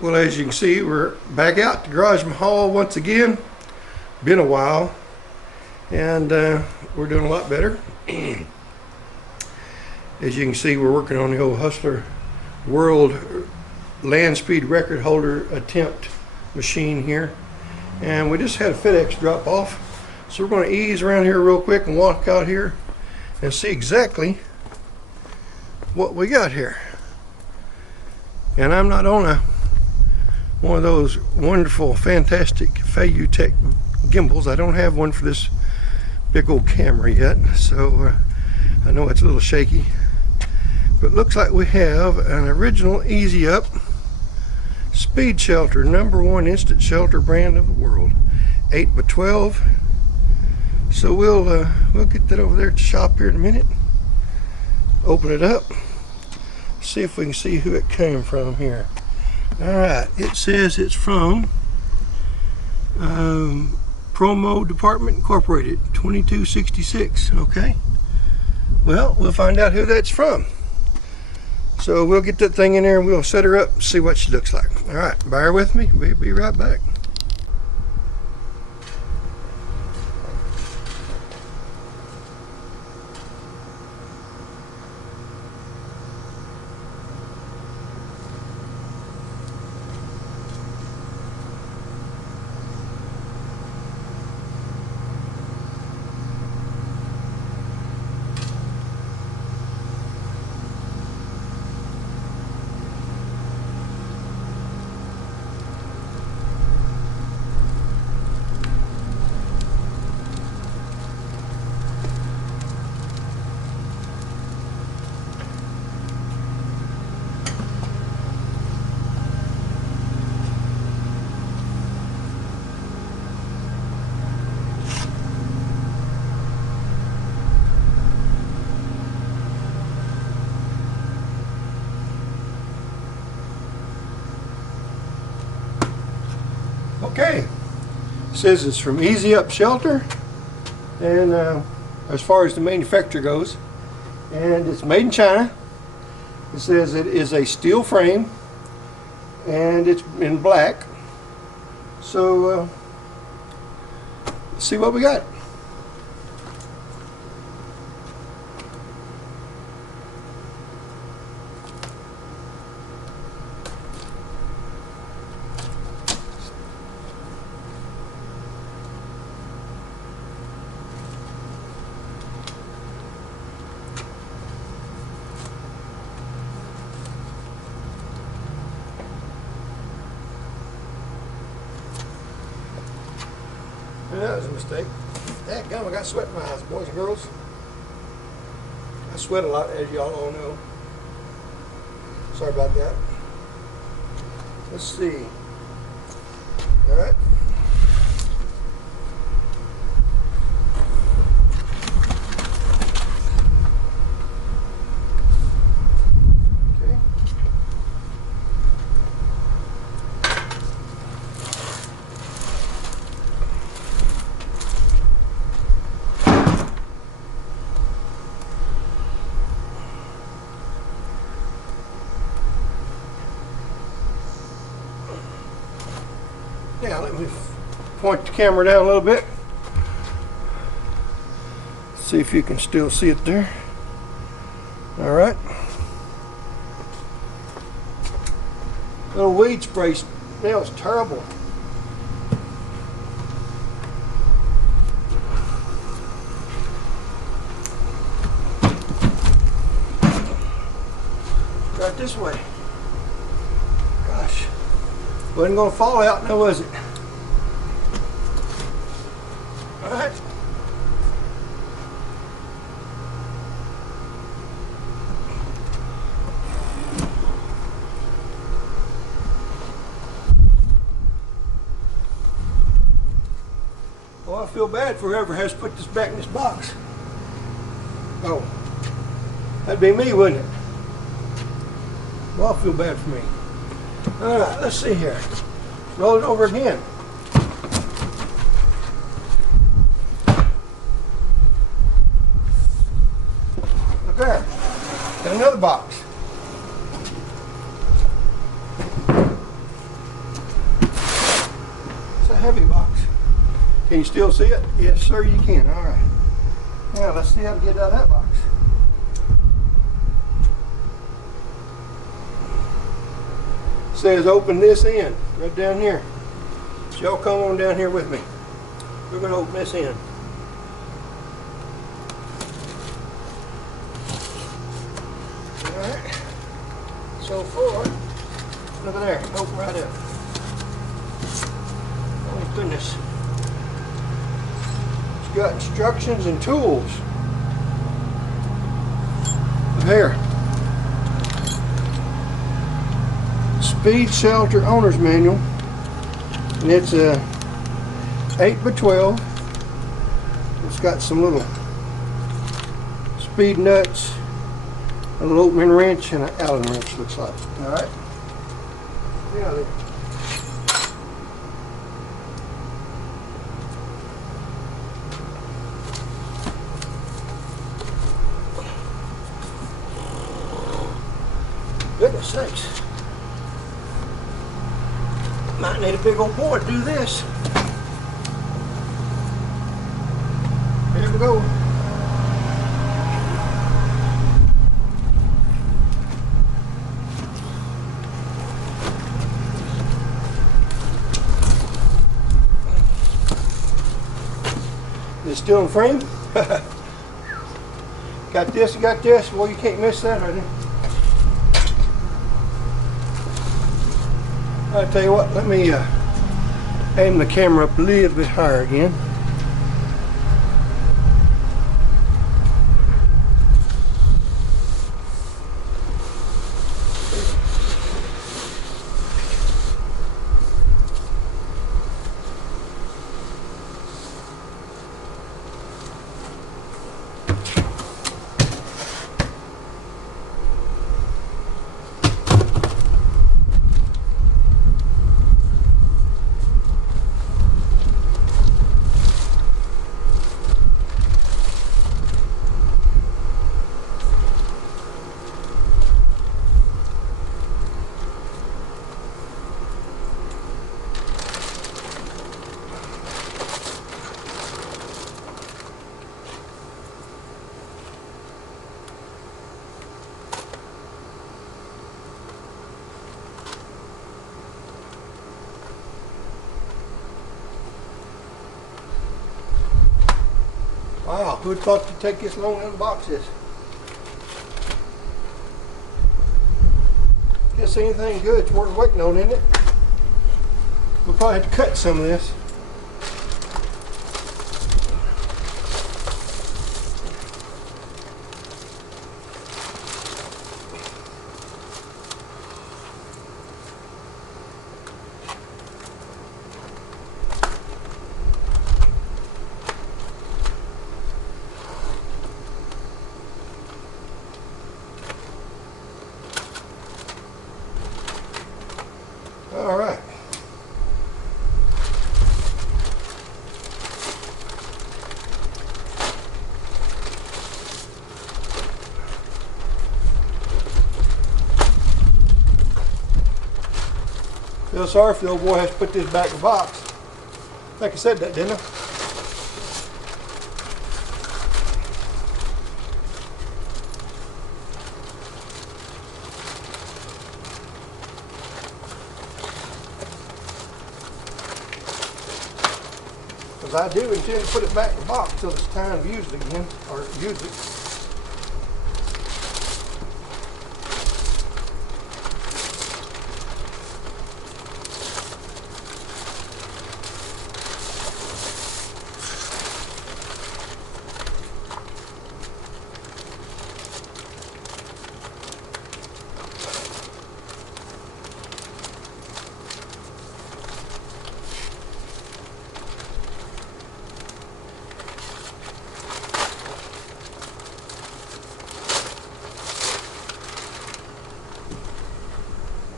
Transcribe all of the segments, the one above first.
Well, as you can see, we're back out to Garage Mahal once again. Been a while, and we're doing a lot better. As you can see, we're working on the old Hustler World land speed record holder attempt machine here, and we just had a FedEx drop off, so we're going to ease around here real quick and walk out here and see exactly what we got here. And I'm not on one of those wonderful, fantastic Feiyu-Tech gimbals. I don't have one for this big old camera yet, so I know it's a little shaky. But it looks like we have an original Easy Up speed shelter, #1 instant shelter brand of the world, 8x12. So we'll get that over there at the shop here in a minute. Open it up, see if we can see who it came from here. Alright, it says it's from Promo Department Incorporated, 2266. Okay, well, we'll find out who that's from. So we'll get that thing in there and we'll set her up and see what she looks like. Alright, bear with me, we'll be right back. Okay, it says it's from Easy Up Shelter, and as far as the manufacturer goes, and it's made in China. It says it is a steel frame and it's in black. So let's see what we got. That was a mistake. Dadgum, I got sweat in my eyes, boys and girls. I sweat a lot, as y'all all know. Sorry about that. Let's see. All right. Now let me point the camera down a little bit. See if you can still see it there. All right. Little weed spray smells terrible. Right this way. Gosh. Wasn't going to fall out now, was it? All right. Well, I feel bad for whoever has put this back in this box. Oh, that'd be me, wouldn't it? Well, I feel bad for me. All right, let's see here. Roll it over again. Look there. Got another box. heavy box. Can you still see it? Yes, sir, you can. All right. Now let's see how to get out of that box. It says open this end right down here. So y'all come on down here with me. We're going to open this end. All right. So far, look at there. Open right up. Oh goodness. It's got instructions and tools. Here. Speed Shelter Owner's Manual. And it's a 8x12. It's got some little speed nuts, a little opening wrench, and an Allen wrench, looks like. Alright. Yeah, goodness sakes. Might need a big old board to do this. Here we go. Is it still in frame? Got this, you got this. Well, you can't miss that right there. I'll tell you what, let me aim the camera up a little bit higher again. Wow, who'd thought to take this long to unbox this? Guess anything good's worth waiting on, isn't it? We'll probably have to cut some of this. All right. Feel sorry for the old boy, has to put this back in the box. I think I said that, didn't I? I do intend to put it back in the box till it's time to use it again, or use it.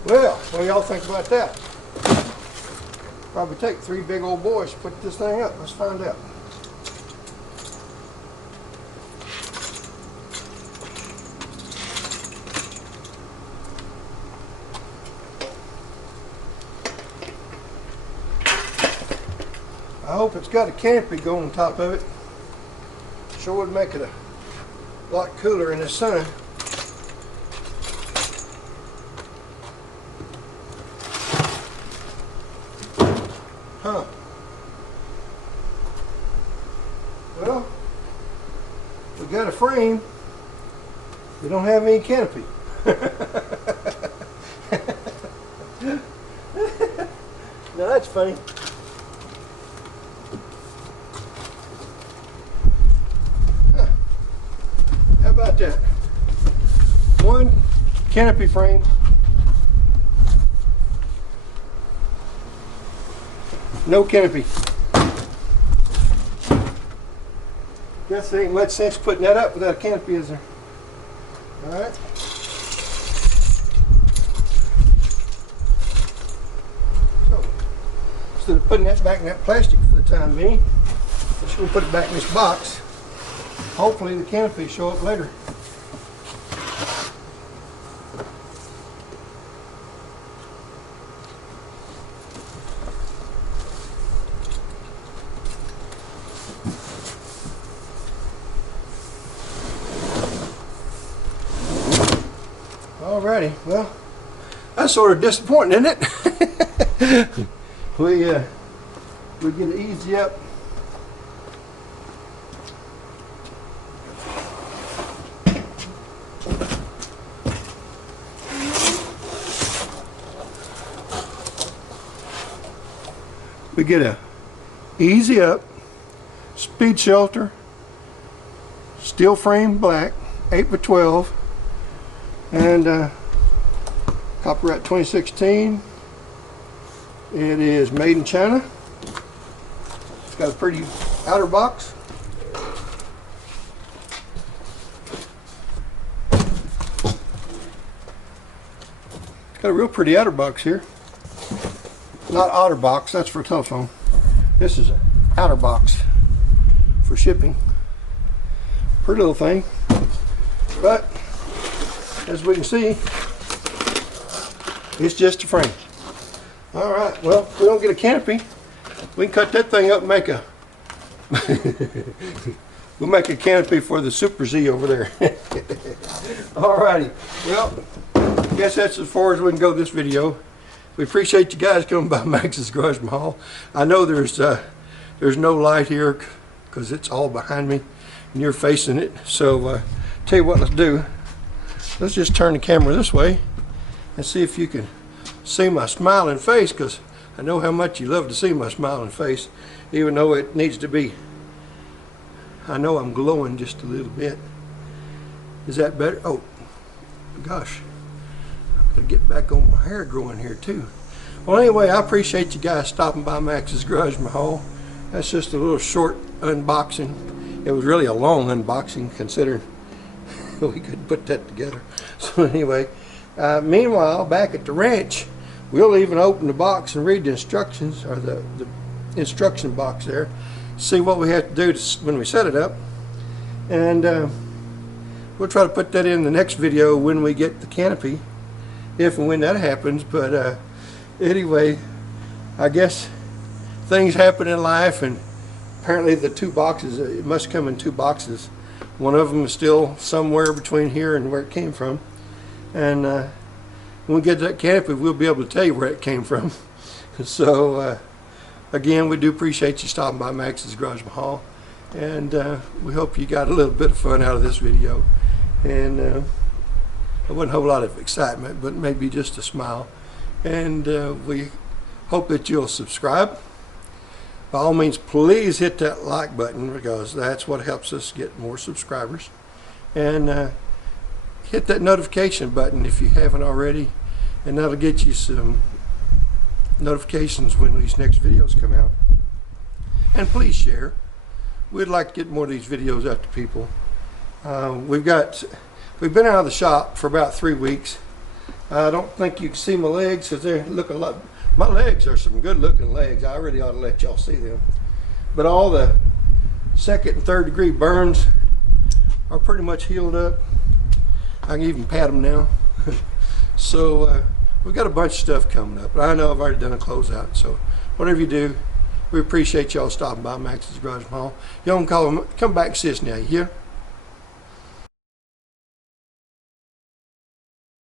Well, what do y'all think about that? Probably take 3 big old boys to put this thing up. Let's find out. I hope it's got a canopy going on top of it. Sure would make it a lot cooler in the sun. Huh. Well, we got a frame. We don't have any canopy. Now that's funny. Huh. How about that? One canopy frame. No canopy. Guess there ain't much sense putting that up without a canopy, is there? Alright. So, instead of putting that back in that plastic for the time being, I'm just going to put it back in this box. Hopefully the canopy will show up later. Alrighty, well, that's sort of disappointing, isn't it? we get it easy up. We get a easy up speed shelter, steel frame black, 8x12. And copyright 2016. It is made in China. It's got a pretty outer box. It's got a real pretty outer box here. Not outer box, that's for a telephone. This is an outer box for shipping. Pretty little thing. But as we can see, it's just a frame. Alright, well, if we don't get a canopy, we can cut that thing up and make a we'll make a canopy for the Super Z over there. Alrighty, well, I guess that's as far as we can go this video. We appreciate you guys coming by MaxsGarajMahal. I know there's no light here because it's all behind me and you're facing it. So tell you what, let's do. Let's just turn the camera this way and see if you can see my smiling face, because I know how much you love to see my smiling face, even though it needs to be. I know I'm glowing just a little bit. Is that better? Oh, gosh. I've got to get back on my hair growing here too. Well, anyway, I appreciate you guys stopping by MaxsGarajMahal. That's just a little short unboxing. It was really a long unboxing considering we could put that together. So anyway, meanwhile, back at the ranch, we'll even open the box and read the instructions, or the instruction box there, see what we have to do when we set it up, and we'll try to put that in the next video when we get the canopy, if and when that happens. But anyway, I guess things happen in life, and apparently the two boxes, it must come in two boxes. One of them is still somewhere between here and where it came from. And when we get that canopy, we'll be able to tell you where it came from. So, again, we do appreciate you stopping by MaxsGarajMahal. And we hope you got a little bit of fun out of this video. And there wasn't a whole lot of excitement, but maybe just a smile. And we hope that you'll subscribe. By all means, please hit that like button, because that's what helps us get more subscribers. And hit that notification button if you haven't already, and that'll get you some notifications when these next videos come out. And please share. We'd like to get more of these videos out to people. We've been out of the shop for about 3 weeks. I don't think you can see my legs because they look a lot. My legs are some good looking legs. I really ought to let y'all see them. But all the second and third degree burns are pretty much healed up. I can even pat them now. So we've got a bunch of stuff coming up. I know I've already done a closeout, so whatever you do, We appreciate y'all stopping by Max's Garage Mall. Y'all can come back and see us now, you hear?